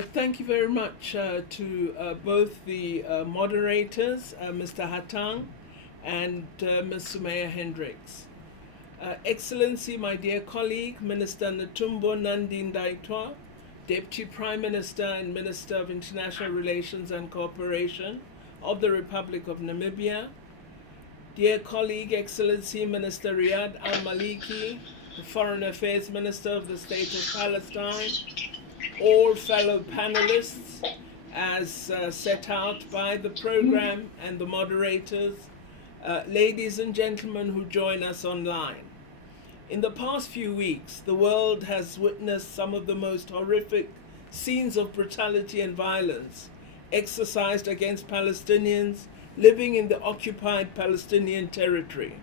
Thank you very much to both the moderators, Mr. Hatang and Ms. Sumaya Hendricks. Excellency, my dear colleague, Minister Netumbo Nandi-Ndaitwah, Deputy Prime Minister and Minister of International Relations and Cooperation of the Republic of Namibia, dear colleague, Excellency Minister Riyad Al-Maliki, the Foreign Affairs Minister of the State of Palestine, all fellow panelists as set out by the program and the moderators, ladies and gentlemen who join us online. In the past few weeks, the world has witnessed some of the most horrific scenes of brutality and violence exercised against Palestinians living in the occupied Palestinian territory.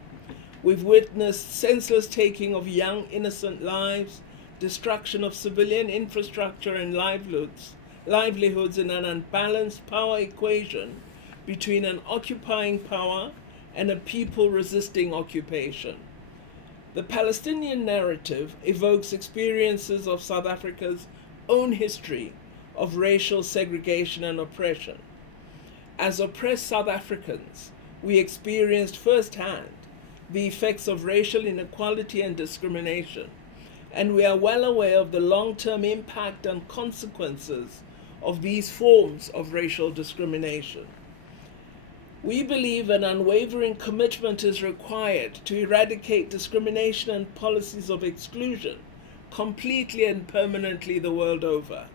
We've witnessed senseless taking of young, innocent lives, destruction of civilian infrastructure and livelihoods in an unbalanced power equation between an occupying power and a people resisting occupation. The Palestinian narrative evokes experiences of South Africa's own history of racial segregation and oppression. As oppressed South Africans, we experienced firsthand the effects of racial inequality and discrimination, and we are well aware of the long-term impact and consequences of these forms of racial discrimination. We believe an unwavering commitment is required to eradicate discrimination and policies of exclusion completely and permanently the world over.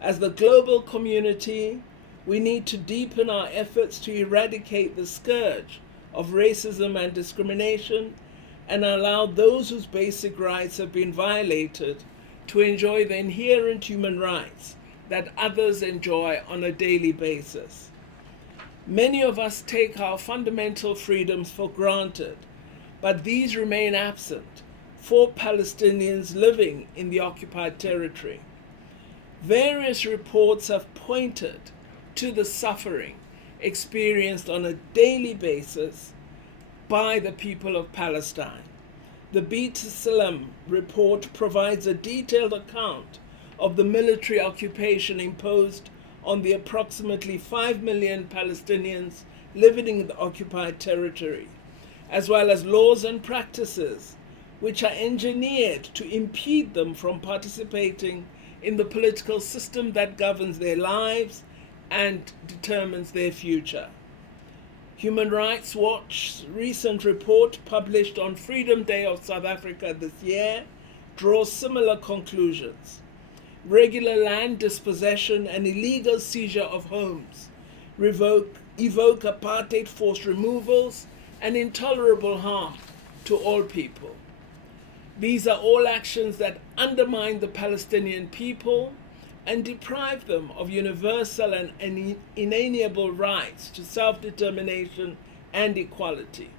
As the global community, we need to deepen our efforts to eradicate the scourge of racism and discrimination and allow those whose basic rights have been violated to enjoy the inherent human rights that others enjoy on a daily basis. Many of us take our fundamental freedoms for granted, but these remain absent for Palestinians living in the occupied territory. Various reports have pointed to the suffering experienced on a daily basis by the people of Palestine. The B'Tselem report provides a detailed account of the military occupation imposed on the approximately 5 million Palestinians living in the occupied territory, as well as laws and practices which are engineered to impede them from participating in the political system that governs their lives and determines their future. Human Rights Watch's recent report, published on Freedom Day of South Africa this year, draws similar conclusions. Regular land dispossession and illegal seizure of homes evoke apartheid forced removals and intolerable harm to all people. These are all actions that undermine the Palestinian people and deprive them of universal and inalienable rights to self-determination and equality.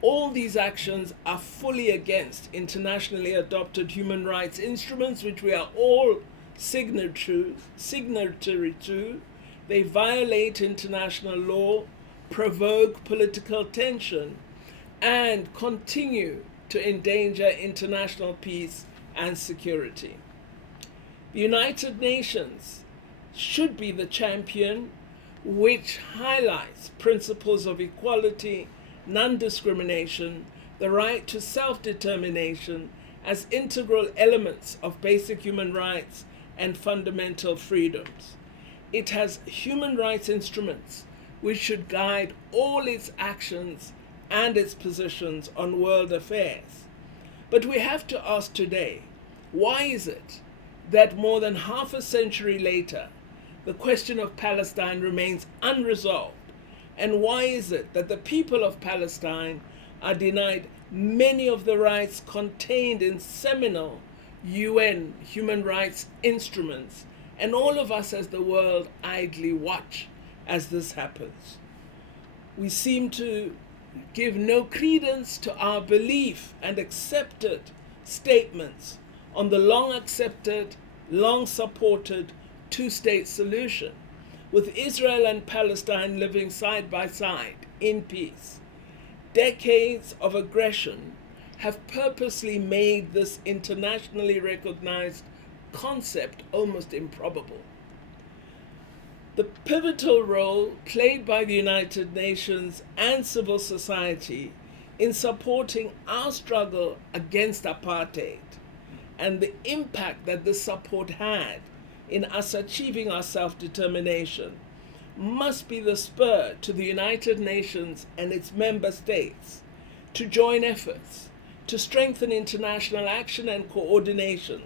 All these actions are fully against internationally adopted human rights instruments which we are all signatory to. They violate international law, provoke political tension, and continue to endanger international peace and security. The United Nations should be the champion which highlights principles of equality, non-discrimination, the right to self-determination as integral elements of basic human rights and fundamental freedoms. It has human rights instruments which should guide all its actions and its positions on world affairs. But we have to ask today, why is it that more than half a century later, the question of Palestine remains unresolved? And why is it that the people of Palestine are denied many of the rights contained in seminal UN human rights instruments, and all of us as the world idly watch as this happens? We seem to give no credence to our belief and accepted statements on the long accepted, long supported two-state solution, with Israel and Palestine living side by side in peace. Decades of aggression have purposely made this internationally recognized concept almost improbable. The pivotal role played by the United Nations and civil society in supporting our struggle against apartheid, and the impact that this support had in us achieving our self-determination, must be the spur to the United Nations and its member states to join efforts to strengthen international action and coordination,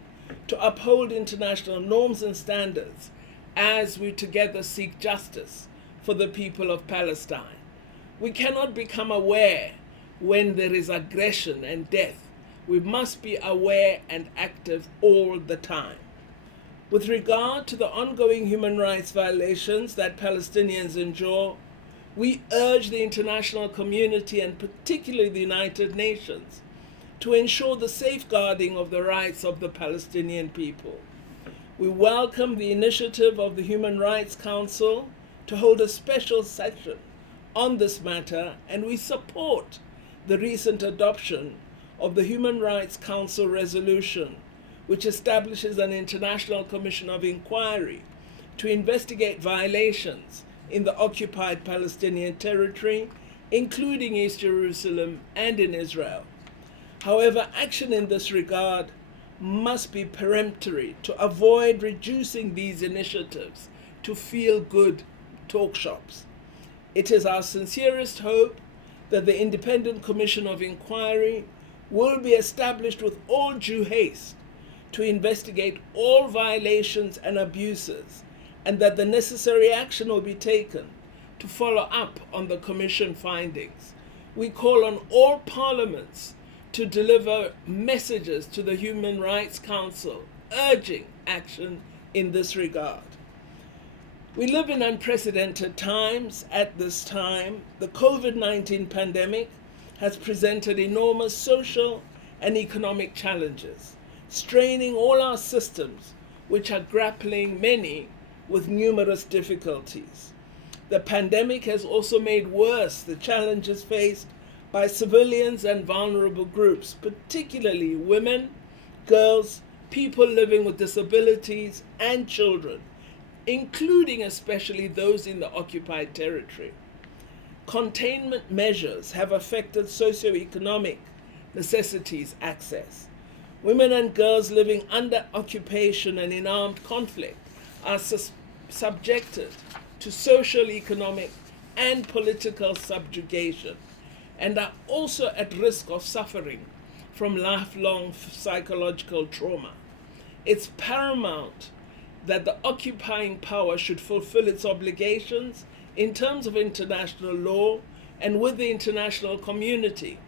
to uphold international norms and standards as we together seek justice for the people of Palestine. We cannot become aware when there is aggression and death. We must be aware and active all the time. With regard to the ongoing human rights violations that Palestinians endure, we urge the international community, and particularly the United Nations, to ensure the safeguarding of the rights of the Palestinian people. We welcome the initiative of the Human Rights Council to hold a special session on this matter, and we support the recent adoption of the Human Rights Council resolution, which establishes an international commission of inquiry to investigate violations in the occupied Palestinian territory, including East Jerusalem and in Israel. However, action in this regard must be peremptory to avoid reducing these initiatives to feel-good talk shops. It is our sincerest hope that the Independent Commission of Inquiry will be established with all due haste to investigate all violations and abuses, and that the necessary action will be taken to follow up on the Commission findings. We call on all parliaments to deliver messages to the Human Rights Council urging action in this regard. We live in unprecedented times. At this time, the COVID-19 pandemic has presented enormous social and economic challenges, straining all our systems, which are grappling many with numerous difficulties. The pandemic has also made worse the challenges faced by civilians and vulnerable groups, particularly women, girls, people living with disabilities, and children, including especially those in the occupied territory. Containment measures have affected socioeconomic necessities access. Women and girls living under occupation and in armed conflict are subjected to social, economic, and political subjugation, and are also at risk of suffering from lifelong psychological trauma. It's paramount that the occupying power should fulfill its obligations in terms of international law and with the international community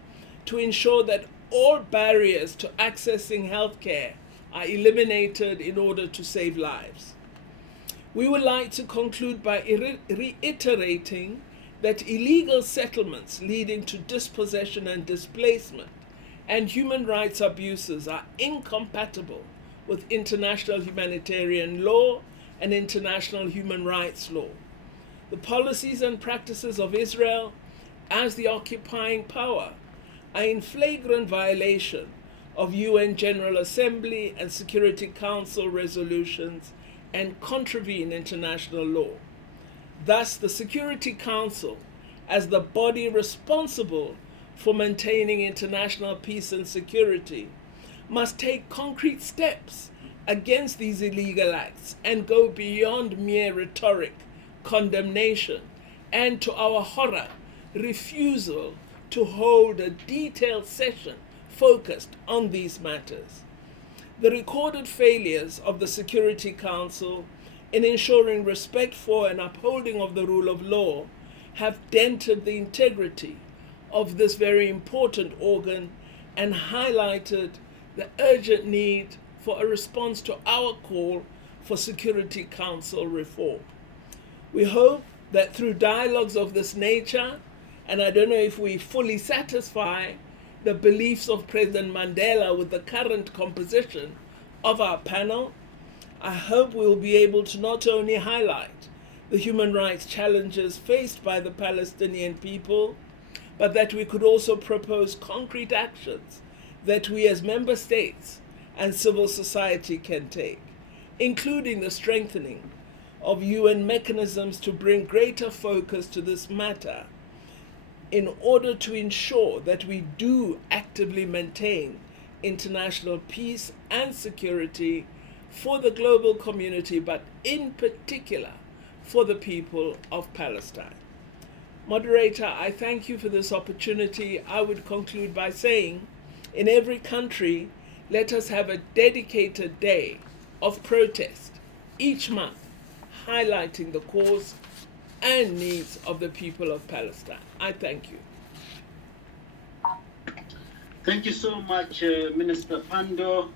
to ensure that all barriers to accessing healthcare are eliminated in order to save lives. We would like to conclude by reiterating that illegal settlements leading to dispossession and displacement and human rights abuses are incompatible with international humanitarian law and international human rights law. The policies and practices of Israel as the occupying power are in flagrant violation of UN General Assembly and Security Council resolutions and contravene international law. Thus, the Security Council, as the body responsible for maintaining international peace and security, must take concrete steps against these illegal acts and go beyond mere rhetoric, condemnation, and, to our horror, refusal to hold a detailed session focused on these matters. The recorded failures of the Security Council in ensuring respect for and upholding of the rule of law have dented the integrity of this very important organ and highlighted the urgent need for a response to our call for Security Council reform. We hope that through dialogues of this nature, and I don't know if we fully satisfy the beliefs of President Mandela with the current composition of our panel, I hope we will be able to not only highlight the human rights challenges faced by the Palestinian people, but that we could also propose concrete actions that we as member states and civil society can take. including the strengthening of UN mechanisms to bring greater focus to this matter in order to ensure that we do actively maintain international peace and security for the global community, but in particular for the people of Palestine. Moderator, I thank you for this opportunity. I would conclude by saying, in every country, let us have a dedicated day of protest each month, highlighting the cause and needs of the people of Palestine. I thank you. Thank you so much, Minister Pandor.